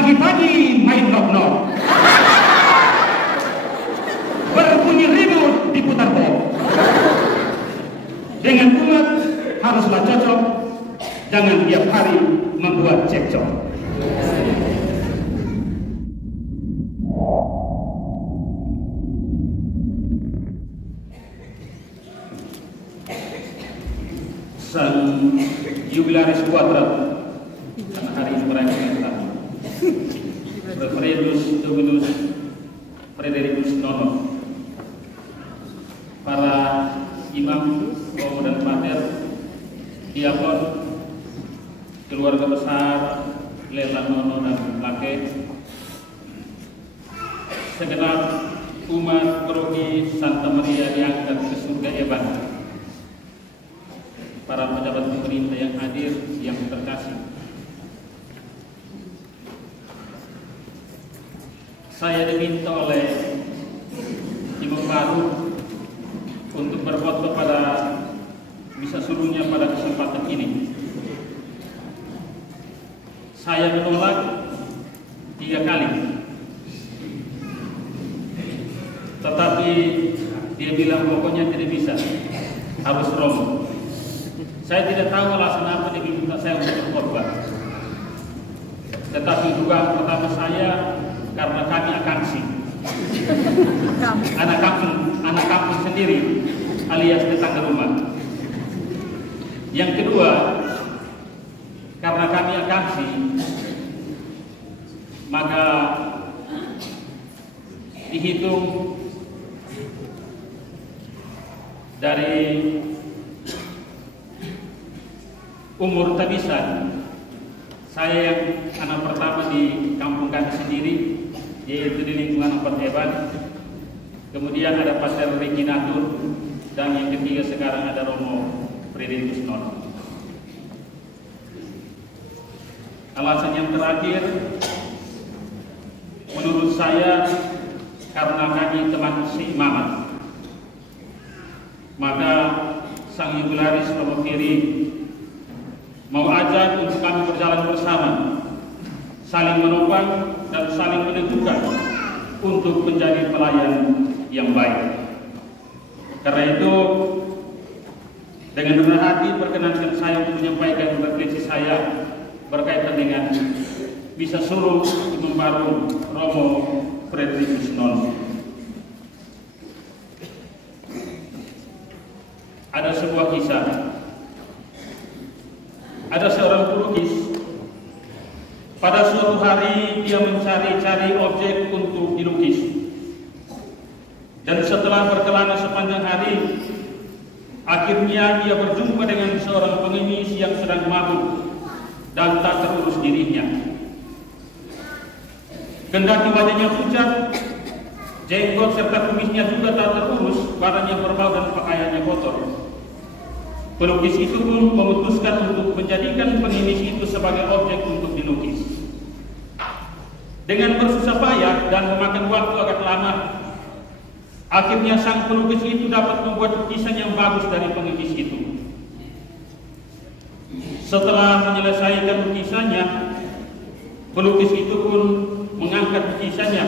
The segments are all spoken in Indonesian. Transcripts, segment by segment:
Pagi-pagi main knock-knock, berbunyi ribut diputar bom. Dengan umat haruslah cocok, jangan tiap hari membuat cekcok. Sang jubilaris kuadrat karena hari ini merayakan tahun Frederikus Dominus Frederikus Nono, para imam, romo dan pater, diakon, keluarga besar Lela Nono dan Lake, segenap umat Paroki Santa Maria diangkat ke surga Eban, para pejabat pemerintah yang hadir yang terkasih. Saya diminta oleh imam baru untuk berkhotbah pada misa suruhnya pada kesempatan ini. Saya menolak 3 kali, tetapi dia bilang pokoknya tidak bisa, harus romo. Saya tidak tahu alasan apa dia minta saya untuk berkhotbah, tetapi dugaan pertama saya karena kami akansi, anak kampung sendiri alias tetangga rumah. Yang kedua, karena kami akansi, maka dihitung dari umur tabisan, saya yang anak pertama di kampung kami sendiri, yaitu di lingkungan Empat Eban. Kemudian ada Pastor Reginatur, dan yang ketiga sekarang ada Romo Frederikus Nono. Alasan yang terakhir, menurut saya karena kami teman seimaman, maka sang jubilaris Romo Kiri mau ajak untuk kami berjalan bersama, saling menopang dan saling menentukan untuk menjadi pelayan yang baik. Karena itu, dengan rendah hati perkenankan saya untuk menyampaikan refleksi saya berkaitan dengan misa suruh Imam Baru Romo Frederikus Nono. Ada sebuah kisah. Ada seorang pelukis. Pada suatu hari dia mencari-cari objek untuk dilukis. Dan setelah berkelana sepanjang hari, akhirnya dia berjumpa dengan seorang pengemis yang sedang mabuk dan tak terurus dirinya. Kendati wajahnya pucat, jenggot serta kumisnya juga tak terurus, badannya berbau dan pakaiannya kotor. Pelukis itu pun memutuskan untuk menjadikan pengemis itu sebagai objek untuk dilukis. Dengan bersusah payah dan memakan waktu agak lama, akhirnya sang pelukis itu dapat membuat lukisan yang bagus dari pengemis itu. Setelah menyelesaikan lukisannya, pelukis itu pun mengangkat lukisannya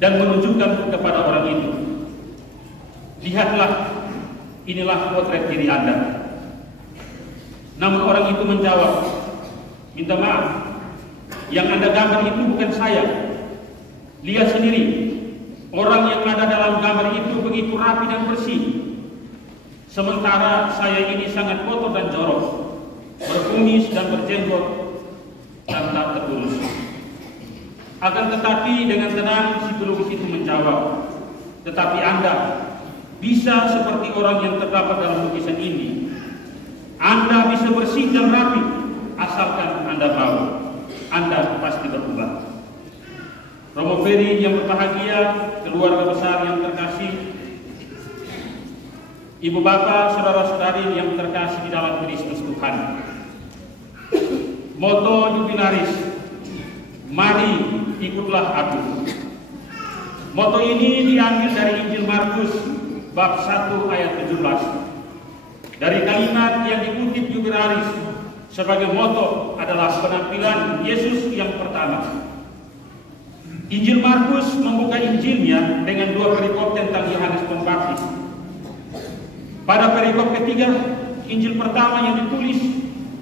dan menunjukkan kepada orang itu. Lihatlah, inilah potret diri Anda. Namun orang itu menjawab, minta maaf, yang Anda gambar itu bukan saya. Lihat sendiri, orang yang ada dalam gambar itu begitu rapi dan bersih, sementara saya ini sangat kotor dan jorok, berkumis dan berjenggot dan tak terurus. Akan tetapi dengan tenang si pelukis itu menjawab, tetapi Anda bisa seperti orang yang terdapat dalam lukisan ini. Anda bisa bersih dan rapi, asalkan Anda mau. Anda pasti berubah. Romo Ferry yang berbahagia, keluarga besar yang terkasih, ibu bapak, saudara-saudari yang terkasih di dalam Kristus Tuhan. Moto jubilaris, mari ikutlah aku. Moto ini diambil dari Injil Markus bab 1 ayat 17. Dari kalimat yang dikutip jubilaris, sebagai moto adalah penampilan Yesus yang pertama. Injil Markus membuka Injilnya dengan 2 perikop tentang Yohanes Pembaptis. Pada perikop ketiga, Injil pertama yang ditulis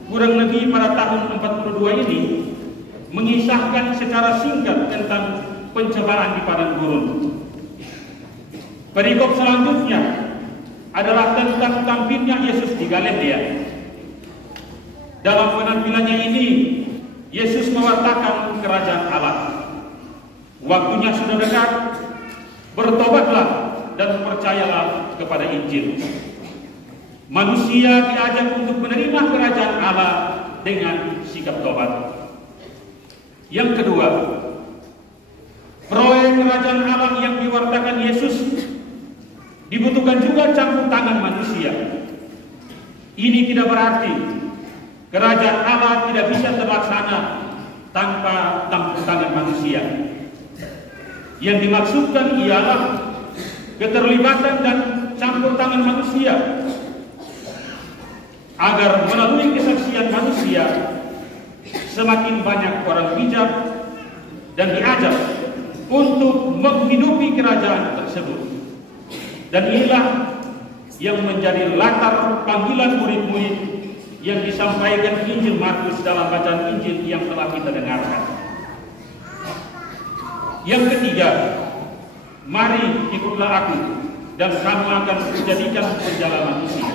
kurang lebih pada tahun 42 ini mengisahkan secara singkat tentang pencobaan di padang gurun. Perikop selanjutnya adalah tentang tampilnya Yesus di Galilea. Dalam penampilannya ini, Yesus mewartakan kerajaan Allah. Waktunya sudah dekat, bertobatlah dan percayalah kepada Injil. Manusia diajak untuk menerima kerajaan Allah dengan sikap tobat. Yang kedua, proyek kerajaan Allah yang diwartakan Yesus dibutuhkan juga campur tangan manusia. Ini tidak berarti kerajaan Allah tidak bisa terlaksana tanpa campur tangan manusia. Yang dimaksudkan ialah keterlibatan dan campur tangan manusia agar melalui kesaksian manusia semakin banyak orang bijak dan diajak untuk menghidupi kerajaan tersebut. Dan inilah yang menjadi latar panggilan murid-murid yang disampaikan Injil Markus dalam bacaan Injil yang telah kita dengarkan. Yang ketiga, mari ikutlah aku dan kamu akan menjadikan penjala manusia.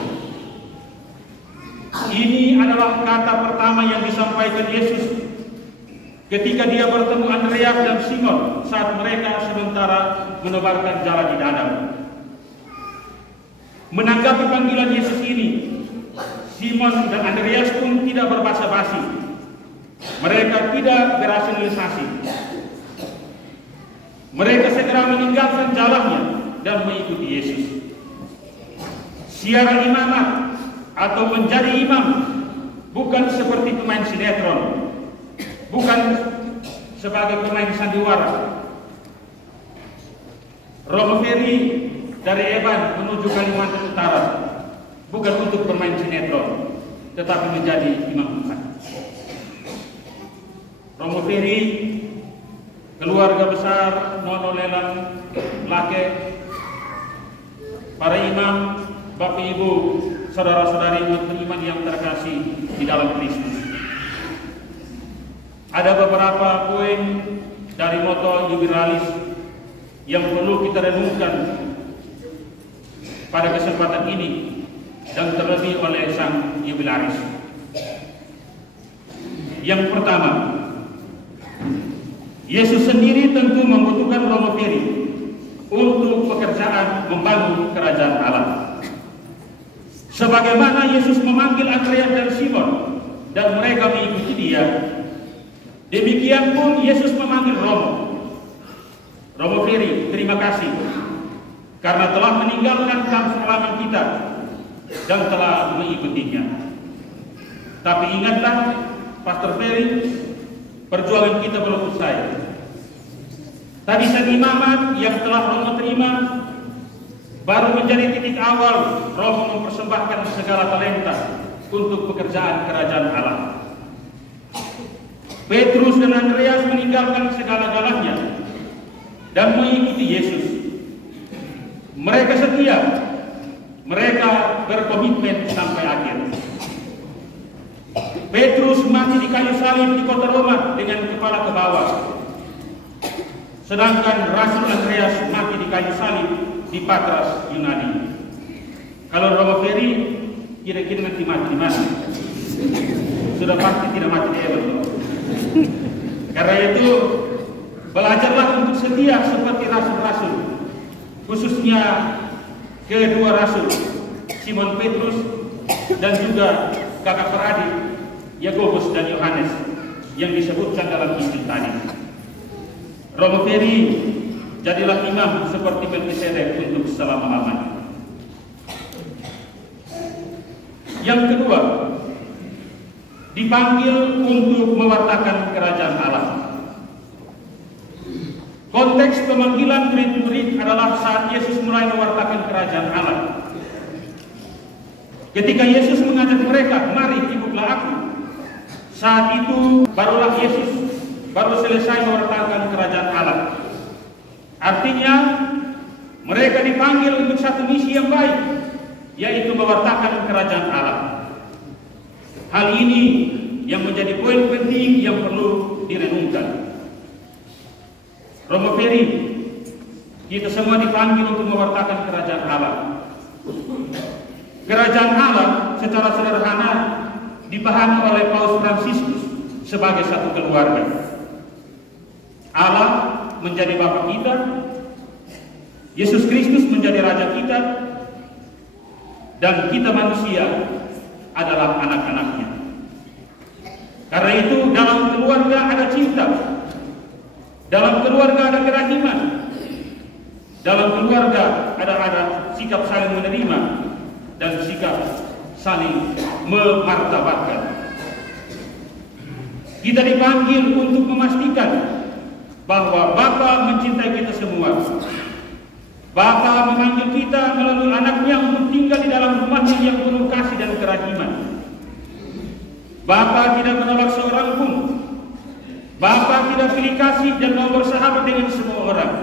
Ini adalah kata pertama yang disampaikan Yesus ketika dia bertemu Andreas dan Simon saat mereka sementara menebarkan jala di danau. Menanggapi panggilan Yesus ini, Simon dan Andreas pun tidak berbasa-basi. Mereka tidak berasionalisasi. Mereka segera meninggalkan jalannya dan mengikuti Yesus. Siara imamat atau menjadi imam bukan seperti pemain sinetron, bukan sebagai pemain sandiwara. Romo Ferry dari Eban menuju Kalimantan Utara bukan untuk bermain sinetron, tetapi menjadi imam Tuhan. Romo Ferry, keluarga besar Nono Lelang Lake, para imam, Bapak Ibu, saudara-saudari beriman yang terkasih di dalam Kristus. Ada beberapa poin dari moto Jubilaris yang perlu kita renungkan pada kesempatan ini dan terlebih oleh sang Jubilaris. Yang pertama, Yesus sendiri tentu membutuhkan Romo Ferry untuk pekerjaan membangun kerajaan Allah. Sebagaimana Yesus memanggil Andreas dan Simon dan mereka mengikuti dia, demikian pun Yesus memanggil Romo Ferry, terima kasih karena telah meninggalkan kampung halaman kita dan telah mengikutinya. Tapi ingatlah, Pastor Ferry, perjuangan kita belum usai. Tarisan imamat yang telah Romo terima baru menjadi titik awal Romo mempersembahkan segala talenta untuk pekerjaan kerajaan Allah. Petrus dan Andreas meninggalkan segala-galanya dan mengikuti Yesus. Mereka setia, mereka berkomitmen sampai akhir. Petrus mati di kayu salib di kota Roma dengan kepala ke bawah, sedangkan Rasul Andreas mati di kayu salib di Patras, Yunani. Kalau Romo Ferry kira-kira nanti mati di mana? Sudah pasti tidak mati di Eban. Karena itu belajarlah untuk setia seperti rasul-rasul, khususnya kedua rasul Simon Petrus dan juga kakak beradik Yakobus dan Yohanes yang disebutkan dalam Injil tadi. Romo Ferry, jadilah imam seperti Melkisedek untuk selama-lamanya. Yang kedua, dipanggil untuk mewartakan kerajaan Allah. Konteks pemanggilan murid-murid adalah saat Yesus mulai mewartakan kerajaan Allah. Ketika Yesus mengajak mereka, mari ikutlah aku, Saat itu barulah Yesus baru selesai mewartakan kerajaan Allah. Artinya mereka dipanggil untuk satu misi yang baik, yaitu mewartakan kerajaan Allah. Hal ini yang menjadi poin penting yang perlu direnungkan. Romo Ferry, kita semua dipanggil untuk mewartakan kerajaan Allah. Kerajaan Allah secara sederhana dipahami oleh Paus Fransiskus sebagai satu keluarga. Allah menjadi Bapa kita, Yesus Kristus menjadi Raja kita, dan kita manusia adalah anak-anaknya. Karena itu dalam keluarga ada cinta, dalam keluarga ada kerahiman, dalam keluarga ada sikap saling menerima dan sikap saling memartabatkan. Kita dipanggil untuk memastikan bahwa Bapa mencintai kita semua. Bapa memanggil kita melalui anaknya untuk tinggal di dalam rumahnya yang penuh kasih dan kerahiman. Bapa tidak menolak seorang pun. Bapa tidak pilih kasih dan mau bersahabat dengan semua orang.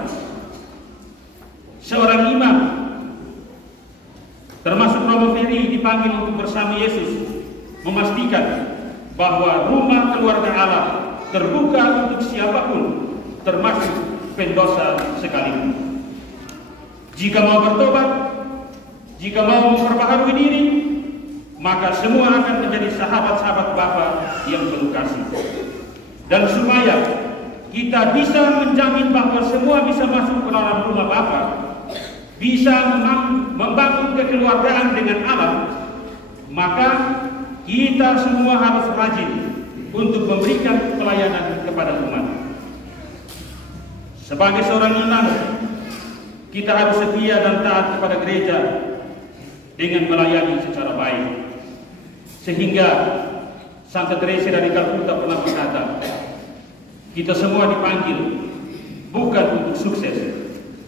Seorang imam, termasuk Romo Ferry, dipanggil untuk bersama Yesus memastikan bahwa rumah keluarga Allah terbuka untuk siapapun, termasuk pendosa sekalipun. Jika mau bertobat, jika mau memperbaharui diri, maka semua akan menjadi sahabat-sahabat Bapa yang penuh kasih. Dan supaya kita bisa menjamin bahwa semua bisa masuk ke dalam rumah Bapa, bisa membangun kekeluargaan dengan Allah, maka kita semua harus rajin untuk memberikan pelayanan kepada umat. Sebagai seorang imam, kita harus setia dan taat kepada gereja dengan melayani secara baik. Sehingga Santa Teresa dari Calcutta pernah berkata, kita semua dipanggil bukan untuk sukses,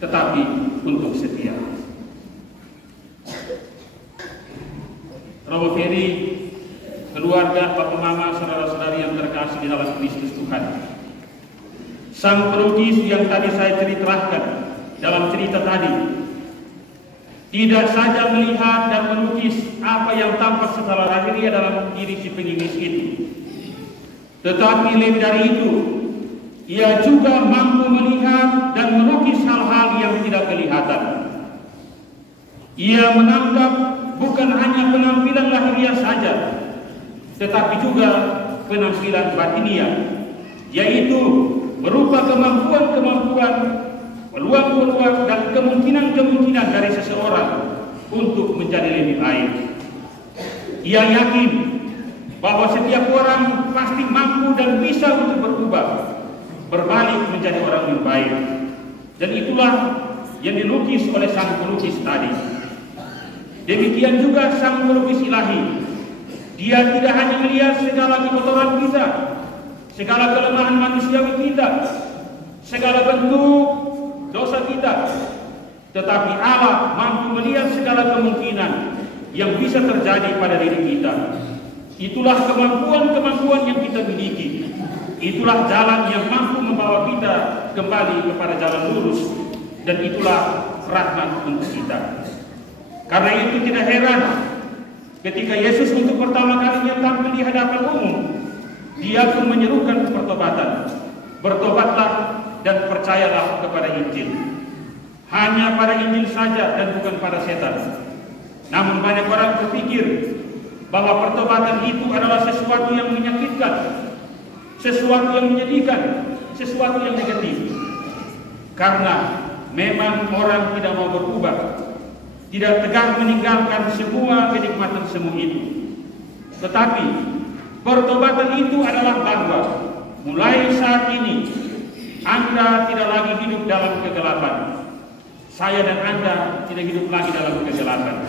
tetapi untuk setia. Romo Ferry, keluarga, Bapak Mama, saudara-saudari yang terkasih di dalam Kristus Tuhan, sang pelukis yang tadi saya ceritakan dalam cerita tadi tidak saja melihat dan melukis apa yang tampak setelah lahirnya dalam diri si pengemis itu, tetapi lebih dari itu, ia juga mampu melihat dan melukis hal-hal yang tidak kelihatan. Ia menangkap bukan hanya penampilan lahiriah saja, tetapi juga penampilan batiniah, yaitu berupa kemampuan-kemampuan, peluang-peluang dan kemungkinan-kemungkinan dari seseorang untuk menjadi lebih baik. Ia yakin bahwa setiap orang pasti mampu dan bisa untuk berubah, berbalik menjadi orang yang baik. Dan itulah yang dilukis oleh sang pelukis tadi. Demikian juga sang pelukis ilahi. Dia tidak hanya melihat segala kekotoran kita, segala kelemahan manusiawi kita, segala bentuk dosa kita, tetapi Allah mampu melihat segala kemungkinan yang bisa terjadi pada diri kita. Itulah kemampuan-kemampuan yang kita miliki. Itulah jalan yang mampu membawa kita kembali kepada jalan lurus, dan itulah rahmat untuk kita. Karena itu tidak heran ketika Yesus untuk pertama kalinya tampil di hadapan umum, dia pun menyerukan pertobatan. Bertobatlah dan percayalah kepada Injil. Hanya pada Injil saja dan bukan pada setan. Namun banyak orang berpikir bahwa pertobatan itu adalah sesuatu yang menyakitkan, sesuatu yang menyedihkan, sesuatu yang negatif. Karena memang orang tidak mau berubah, tidak tegar meninggalkan semua kenikmatan semu itu. Tetapi pertobatan itu adalah bahwa mulai saat ini Anda tidak lagi hidup dalam kegelapan. Saya dan Anda tidak hidup lagi dalam kegelapan.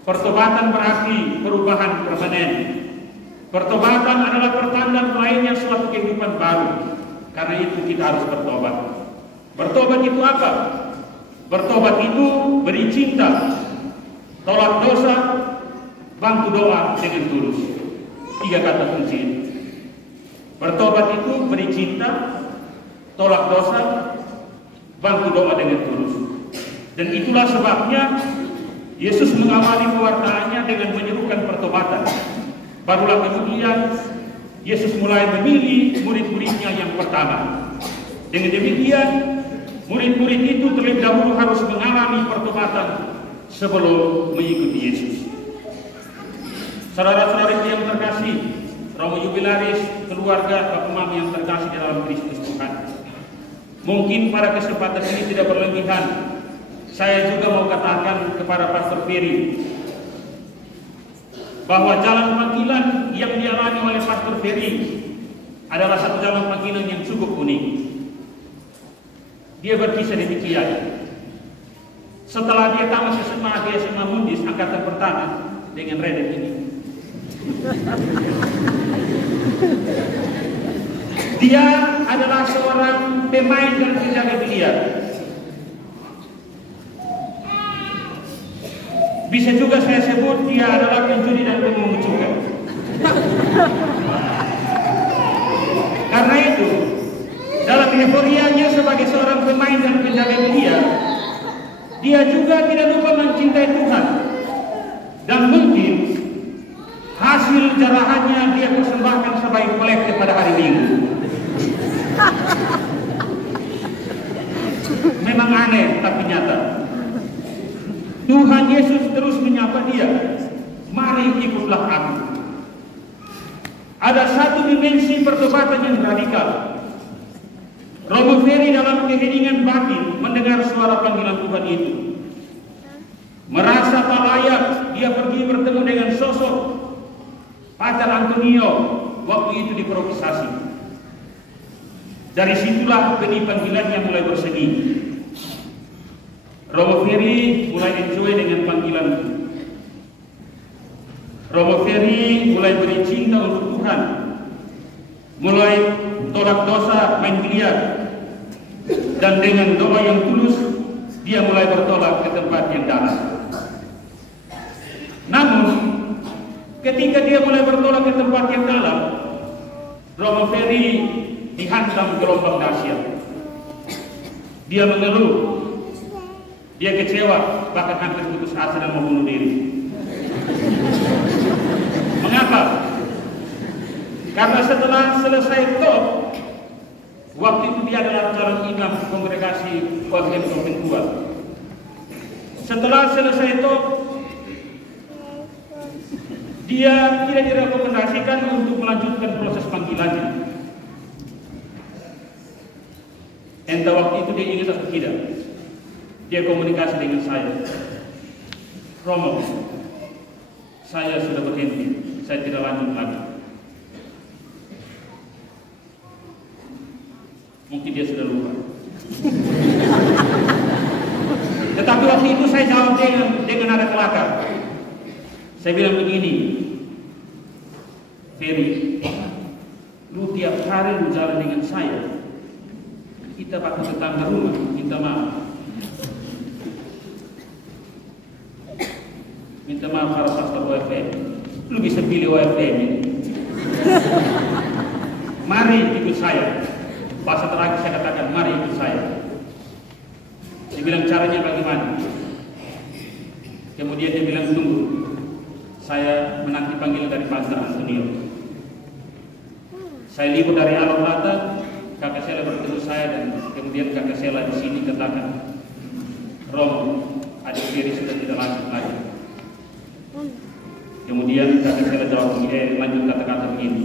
Pertobatan berarti perubahan permanen. Pertobatan adalah pertanda lainnya suatu kehidupan baru. Karena itu kita harus bertobat. Bertobat itu apa? Bertobat itu beri cinta, tolak dosa, bantu doa dengan tulus. 3 kata kunci. Bertobat itu beri cinta, tolak dosa, bantu doa dengan tulus. Dan itulah sebabnya Yesus mengawali pewartaannya dengan menyerukan pertobatan. Barulah kemudian Yesus mulai memilih murid-muridnya yang pertama. Dengan demikian, murid-murid itu terlebih dahulu harus mengalami pertobatan sebelum mengikuti Yesus. Saudara-saudara yang terkasih, Romo Jubilaris, keluarga, Bapak Mami yang terkasih di dalam Kristus Tuhan. Mungkin pada kesempatan ini tidak berlebihan, saya juga mau katakan kepada Pastor Ferry bahwa jalan panggilan yang dialami oleh Pastor Ferry adalah satu jalan panggilan yang cukup unik. Dia berkisah demikian. Setelah dia tamat SMA Mundis angkatan pertama dengan Reden ini, dia adalah seorang pemain dan penjaga biliar. Bisa juga saya sebut dia adalah pencuri dan pemungut cukai. Karena itu, dalam euforianya sebagai seorang pemain dan penjaga biliar, dia juga tidak lupa mencintai Tuhan. Dan mungkin hasil jarahannya dia persembahkan sebagai kolektif pada hari Minggu. Memang aneh tapi nyata. Tuhan Yesus terus menyapa dia, mari ikutlah aku. Ada satu dimensi pertobatan yang radikal. Romo Ferry dalam keheningan batin mendengar suara panggilan Tuhan itu. Merasa tak layak, dia pergi bertemu dengan sosok Pater Antonio waktu itu di improvisasi. Dari situlah benih panggilannya mulai berseni. Romo Ferry mulai enjoy dengan panggilan itu. Romo Ferry mulai beri cinta untuk Tuhan, mulai tolak dosa, main biliar, dan dengan doa yang tulus dia mulai bertolak ke tempat yang dalam. Namun ketika dia mulai bertolak ke tempat yang dalam, Romo Ferry dihantam gelombang dahsyat. Dia mengeluh, dia kecewa, bahkan hampir putus asa dan mau bunuh diri. Mengapa? Karena setelah selesai top, waktu itu dia adalah calon imam kongregasi OFM Provinsi. Setelah selesai top, dia tidak direkomendasikan untuk melanjutkan proses panggilannya. Entah waktu itu dia ingat atau tidak, dia komunikasi dengan saya. Romo, saya sudah berhenti, saya tidak lanjut lagi. Mungkin dia sudah lupa. Tetapi waktu itu saya jawab dengan nada kelakar. Saya bilang begini, Ferry, lu tiap hari lu jalan dengan saya, kita bakal tetangga rumah, minta maaf. Minta maaf para pastor OFM, lu bisa pilih OFM ini. Mari ikut saya. Bahasa terakhir saya katakan, mari ikut saya. Dia bilang caranya bagaimana? Kemudian dia bilang, tunggu, saya menanti panggilan dari Pastor Antonio. Saya libur dari Alor Rata, kakak Sela bertemu saya, dan kemudian kakak Sela di sini katakan, Romo, adik Ferry sudah tidak lanjut lagi. Kemudian kakak Sela jawab, lanjut kata-kata begini,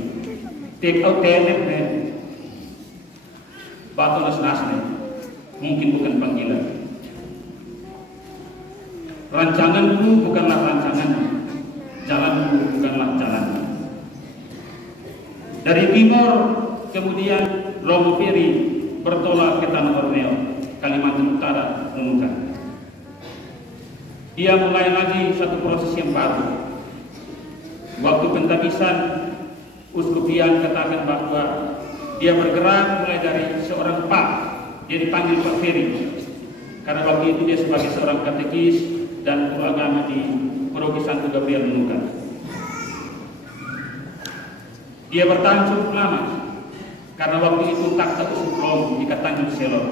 take out TNF, batu nas-nasnya, mungkin bukan panggilan. Rancanganku bukanlah rancanganmu, jalanku bukanlah jalanmu. Dari timur, kemudian Romo Ferry bertolak ke Tanah Borneo, Kalimantan Utara, Nunukan. Dia mulai lagi satu proses yang baru. Waktu pentabisan, Uskupian katakan bahwa dia bergerak mulai dari seorang Pak, dia dipanggil Pak Ferry, karena waktu itu dia sebagai seorang katekis dan guru agama di Paroki Santo Gabriel Nunukan. Dia bertahan cukup lama, karena waktu itu takhta uskup Rom di Tanjung Selor.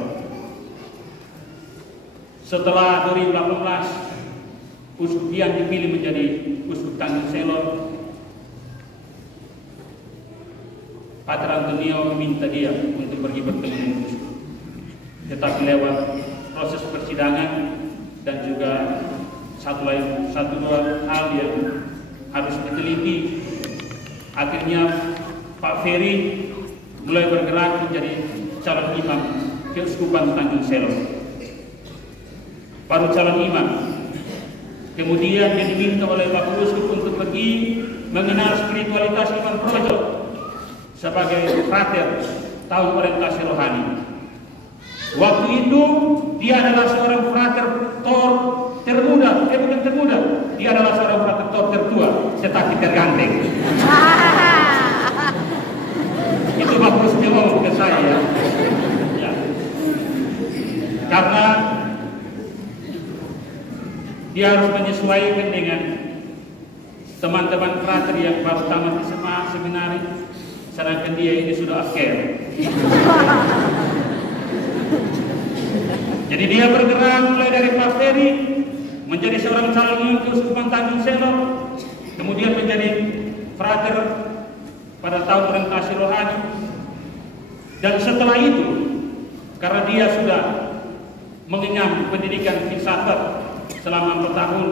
Setelah 2018 uskup Dian dipilih menjadi uskup Tanjung Selor, Pater Antonio meminta dia untuk pergi bertemu dengan uskup. Tetapi lewat proses persidangan dan juga satu dua hal yang harus diteliti, akhirnya Pak Ferry mulai bergerak menjadi calon imam Keuskupan Tanjung Selor. Baru calon imam, kemudian dia diminta oleh Bapak Uskup untuk pergi mengenal spiritualitas Iman Projo sebagai frater tahun orientasi rohani. Waktu itu dia adalah seorang frater tor termuda, bukan termuda, dia adalah seorang frater tor tertua, tetapi terganteng. Itu Bapak Uskup ngomong ke saya, ya. Karena dia harus menyesuaikan dengan teman-teman frater yang baru tamat SMA seminari, sedangkan dia ini sudah akhir. Jadi dia bergerak mulai dari Pak Ferry menjadi seorang calon imam Keuskupan Tanjung Selor, kemudian menjadi frater pada tahun orientasi rohani, dan setelah itu karena dia sudah mengenyam pendidikan filsafat selama 4 tahun,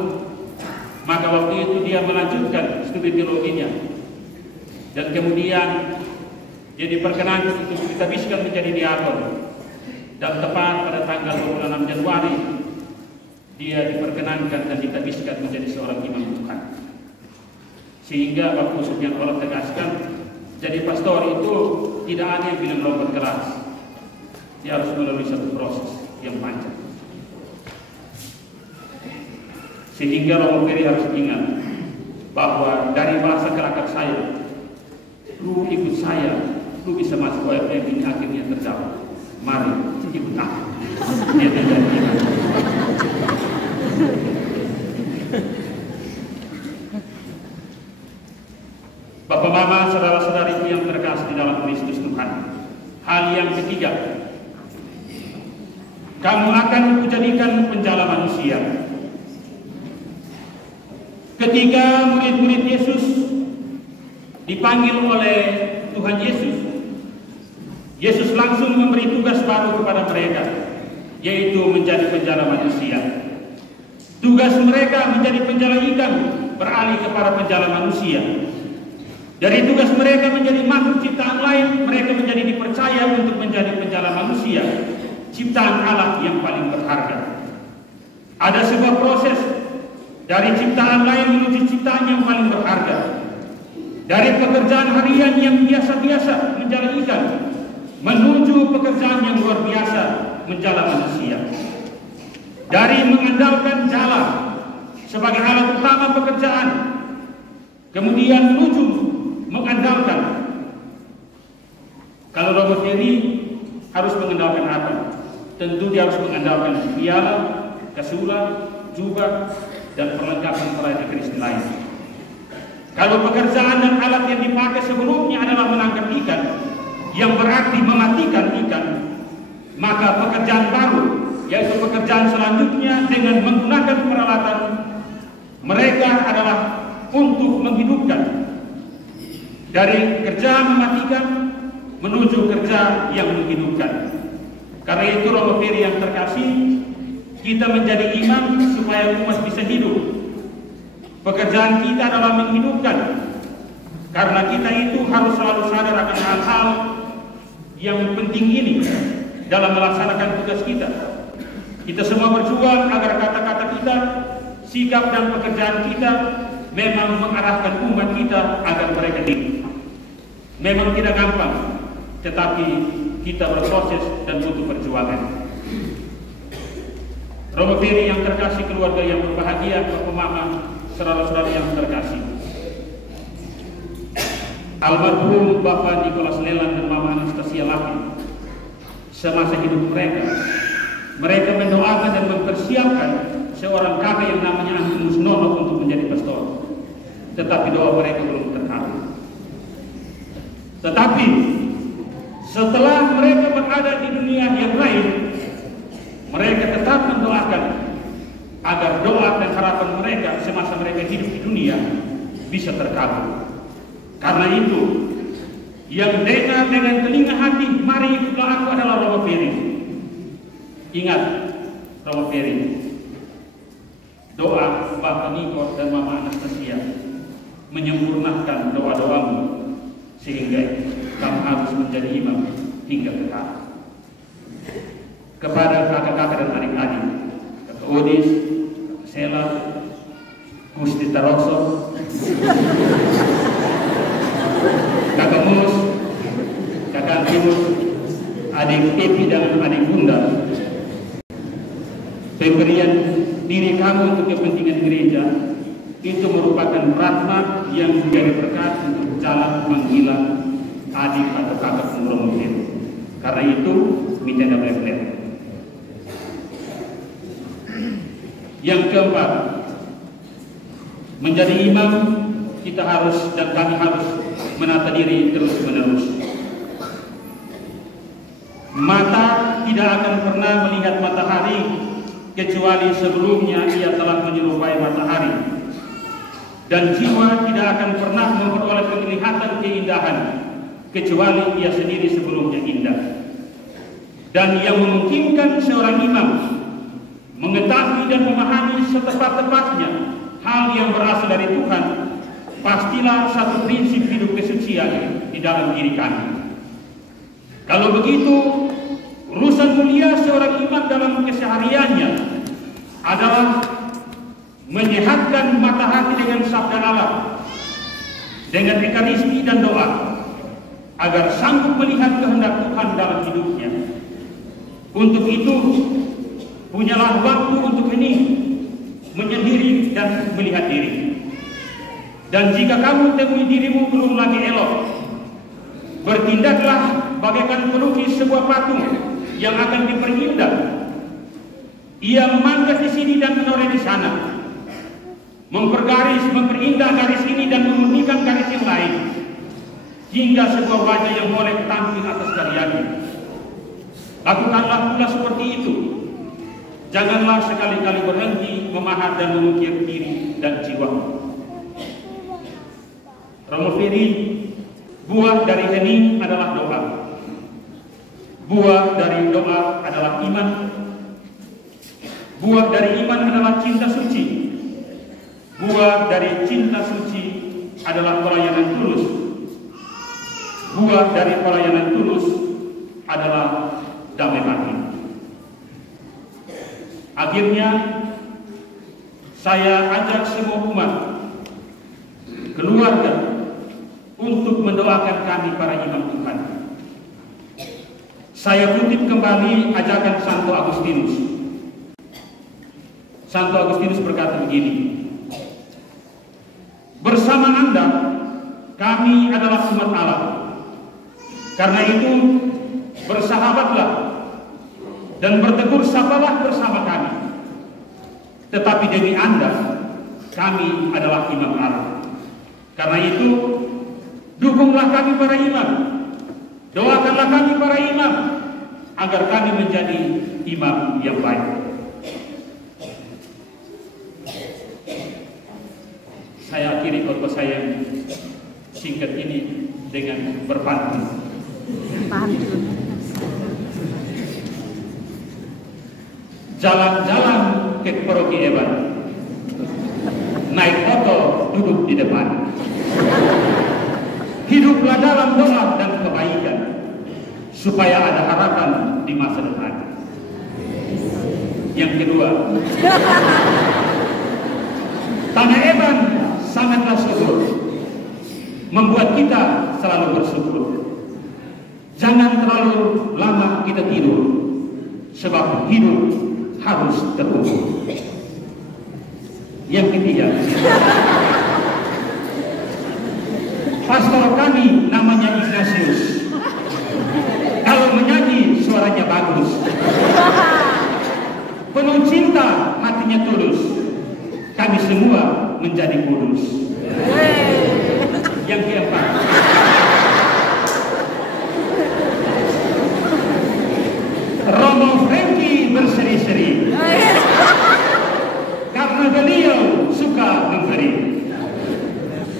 maka waktu itu dia melanjutkan studi teologinya, dan kemudian dia diperkenankan untuk ditabiskan menjadi diakon, dan tepat pada tanggal 26 Januari dia diperkenankan dan ditabiskan menjadi seorang imam Tuhan. Sehingga Bapak Uskup yang Allah tegaskan, jadi pastor itu tidak ada yang bilang lompat keras, dia harus melalui satu proses yang panjang. Sehingga Romo Ferry harus ingat bahwa dari bahasa kelakar saya, lu ikut saya, lu bisa masuk OFM, ini akhirnya terjawab. Mari ikut aku. Dia tidak ingat. Bapak Mama, saudara-saudariku yang terkasih di dalam Kristus Tuhan, hal yang ketiga, kamu akan kujadikan penjala manusia. Ketika murid-murid Yesus dipanggil oleh Tuhan Yesus, Yesus langsung memberi tugas baru kepada mereka, yaitu menjadi penjala manusia. Tugas mereka menjadi penjala ikan beralih kepada penjala manusia. Dari tugas mereka menjadi makhluk ciptaan lain, mereka menjadi dipercaya untuk menjadi penjala manusia, ciptaan Allah yang paling berharga. Ada sebuah proses dari ciptaan lain menuju ciptaan yang paling berharga. Dari pekerjaan harian yang biasa-biasa menjala ikan, menuju pekerjaan yang luar biasa menjala manusia. Dari mengandalkan jala sebagai alat utama pekerjaan, kemudian menuju mengandalkan. Kalau Romo Ferry harus mengandalkan apa? Tentu dia harus mengandalkan piala, kasula, jubah, dan perlengkapan pelayanan Kristen lain. Kalau pekerjaan dan alat yang dipakai sebelumnya adalah menangkap ikan, yang berarti mematikan ikan, maka pekerjaan baru, yaitu pekerjaan selanjutnya dengan menggunakan peralatan mereka adalah untuk menghidupkan. Dari kerja mematikan menuju kerja yang menghidupkan. Karena itu Romo Ferry yang terkasih, kita menjadi imam supaya umat bisa hidup. Pekerjaan kita adalah menghidupkan. Karena kita itu harus selalu sadar akan hal-hal yang penting ini dalam melaksanakan tugas kita. Kita semua berjuang agar kata-kata kita, sikap dan pekerjaan kita memang mengarahkan umat kita agar mereka hidup. Memang tidak gampang, tetapi kita berproses dan butuh perjuangan. Romo Ferry yang terkasih, keluarga yang berbahagia, Bapak Mama, saudara-saudara yang terkasih, almarhum Bapak Nikolas Leland dan Mama Anastasia Lapi, semasa hidup mereka mendoakan dan mempersiapkan seorang kakak yang namanya Antinus Nono untuk menjadi pastor. Tetapi doa mereka belum terkabul. Tetapi setelah mereka berada di dunia yang lain, mereka tetap mendoakan agar doa dan harapan mereka semasa mereka hidup di dunia bisa terkabul. Karena itu, yang dengar dengan telinga hati, mari ikutlah aku, adalah Romo Ferry. Ingat, Romo Ferry, doa Bapak Niko dan Mama Anastasia menyempurnakan doa-doamu sehingga kamu harus menjadi imam hingga kekal. Kepada kakak-kakak dan adik-adik, Kakak Odis, Kakak Sela, Gusti Taroso, Kakak Mus, Kakak Timus, adik Epi dan adik Bunda, pemberian diri kamu untuk kepentingan gereja itu merupakan rahmat yang menjadi berkat untuk jalan panggilan adik atau kakak Romo Ferry. Karena itu, minta benar. Yang keempat, menjadi imam kita harus dan kami harus menata diri terus menerus. Mata tidak akan pernah melihat matahari kecuali sebelumnya ia telah menyerupai matahari, dan jiwa tidak akan pernah memperoleh penglihatan keindahan kecuali ia sendiri sebelumnya indah. Dan yang memungkinkan seorang imam mengetahui dan memahami setepat-tepatnya hal yang berasal dari Tuhan, pastilah satu prinsip hidup kesucian di dalam diri kami. Kalau begitu, urusan mulia seorang imam dalam kesehariannya adalah menyehatkan mata hati dengan sabda Allah, dengan ekaristi dan doa, agar sanggup melihat kehendak Tuhan dalam hidupnya. Untuk itu, punyalah waktu untuk hening, menyendiri dan melihat diri. Dan jika kamu temui dirimu belum lagi elok, bertindaklah bagaikan pelukis sebuah patung yang akan diperindah. Ia memangkas di sini dan menoreh di sana, mempergaris, memperindah garis ini dan memurnikan garis yang lain, hingga sebuah wajah yang boleh tampil atas karyanya. Lakukanlah pula seperti itu. Janganlah sekali-kali berhenti memahat dan mengukir diri dan jiwa. Romo Ferry, buah dari hening adalah doa. Buah dari doa adalah iman. Buah dari iman adalah cinta suci. Buah dari cinta suci adalah pelayanan tulus. Buah dari pelayanan tulus adalah damai hati. Akhirnya, saya ajak semua umat, keluarga, untuk mendoakan kami para imam Tuhan. Saya kutip kembali ajakan Santo Agustinus. Santo Agustinus berkata begini, bersama Anda, kami adalah umat Allah. Karena itu, bersahabatlah dan bertegur sapalah bersama kami. Tetapi demi Anda, kami adalah imam Allah. Karena itu, dukunglah kami para imam, doakanlah kami para imam, agar kami menjadi imam yang baik. Saya akhiri khotbah saya singkat ini dengan berpantun. Jalan-jalan ke Paroki Eban, naik motor duduk di depan. Hiduplah dalam doa dan kebaikan, supaya ada harapan di masa depan. Yang kedua, tanah Eban sangatlah subur, membuat kita selalu bersyukur. Jangan terlalu lama kita tidur, sebab hidup harus terukur. Yang ketiga, pastor kami namanya Ignatius. Kalau menyanyi suaranya bagus, penuh cinta, hatinya tulus. Kami semua menjadi kudus. Yang keempat,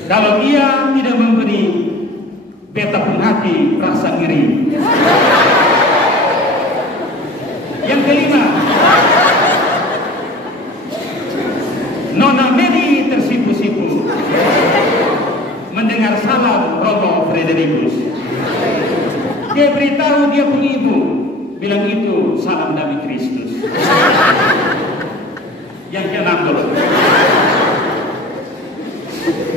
Kalau ia tidak memberi beta pun hati rasa ngeri. Yang kelima, Nona Mary tersipu-sipu mendengar salam Romo Frederikus. Dia beritahu dia punya ibu, bilang itu salam Nabi Kristus. Yang keenam dulu,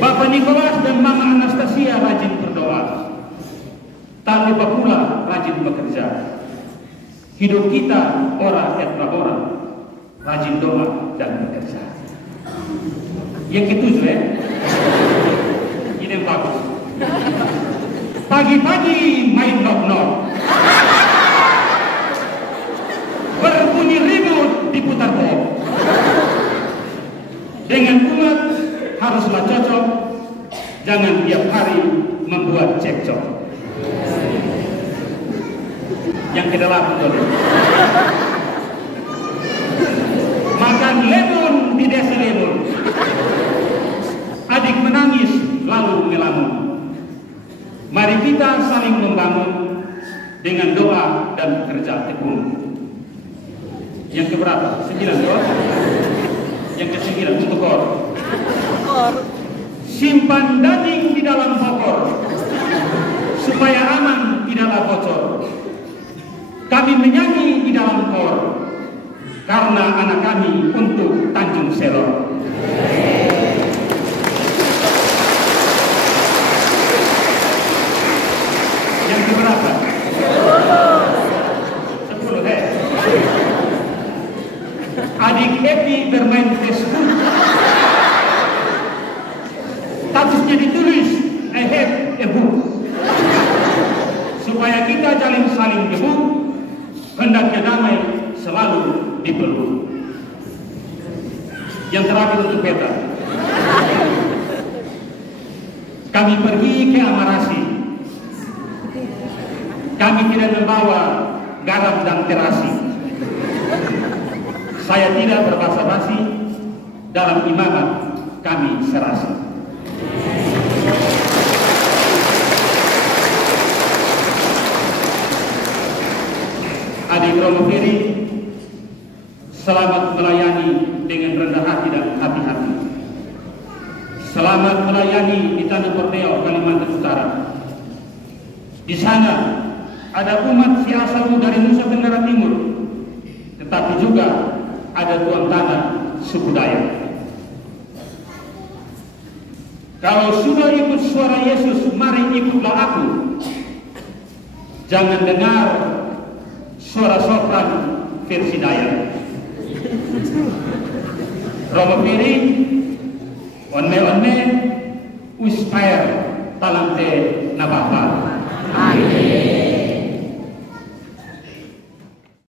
Bapak Nikolas dan Mama Anastasia rajin berdoa, tak lupa pula rajin bekerja. Hidup kita ora et labora, rajin doa dan bekerja. Yang ketujuh ya, ini yang bagus. Pagi-pagi main knock-knock, berbunyi remote diputar bom. Dengan umat haruslah cocok, jangan tiap hari membuat cekcok. Yang kedelapan dulu, makan lemon di desa lemon, adik menangis lalu melamun. Mari kita saling membangun dengan doa dan kerja tekun. Yang keberapa? 9 doa. Yang ke-9 untuk kor. Simpan daging di dalam bokor supaya aman tidaklah bocor. Kami menyanyi di dalam kor karena anak kami untuk Tanjung Selor. Yang keberapa? 10 deh. Adik Epi bermain Facebook, statusnya ditulis I have a book. Supaya kita saling gebuk, hendaknya damai selalu dipeluk. Yang terakhir untuk beta, kami pergi ke Amarasi. Kami tidak membawa garam dan terasi. Saya tidak berbasa-basi, dalam imamat kami serasi. Adik Romo Ferry, selamat melayani dengan rendah hati dan hati-hati. Selamat melayani di Tanah Borneo, Kalimantan Utara. Di sana ada umat Siasamu dari Nusa Tenggara Timur, tetapi juga ada tuan tanah suku Dayak. Kalau sudah ikut suara Yesus, mari ikutlah aku. Jangan dengar suara sopran versi Dayak. Romo Ferry, onne uspire talante nabapa. Amin.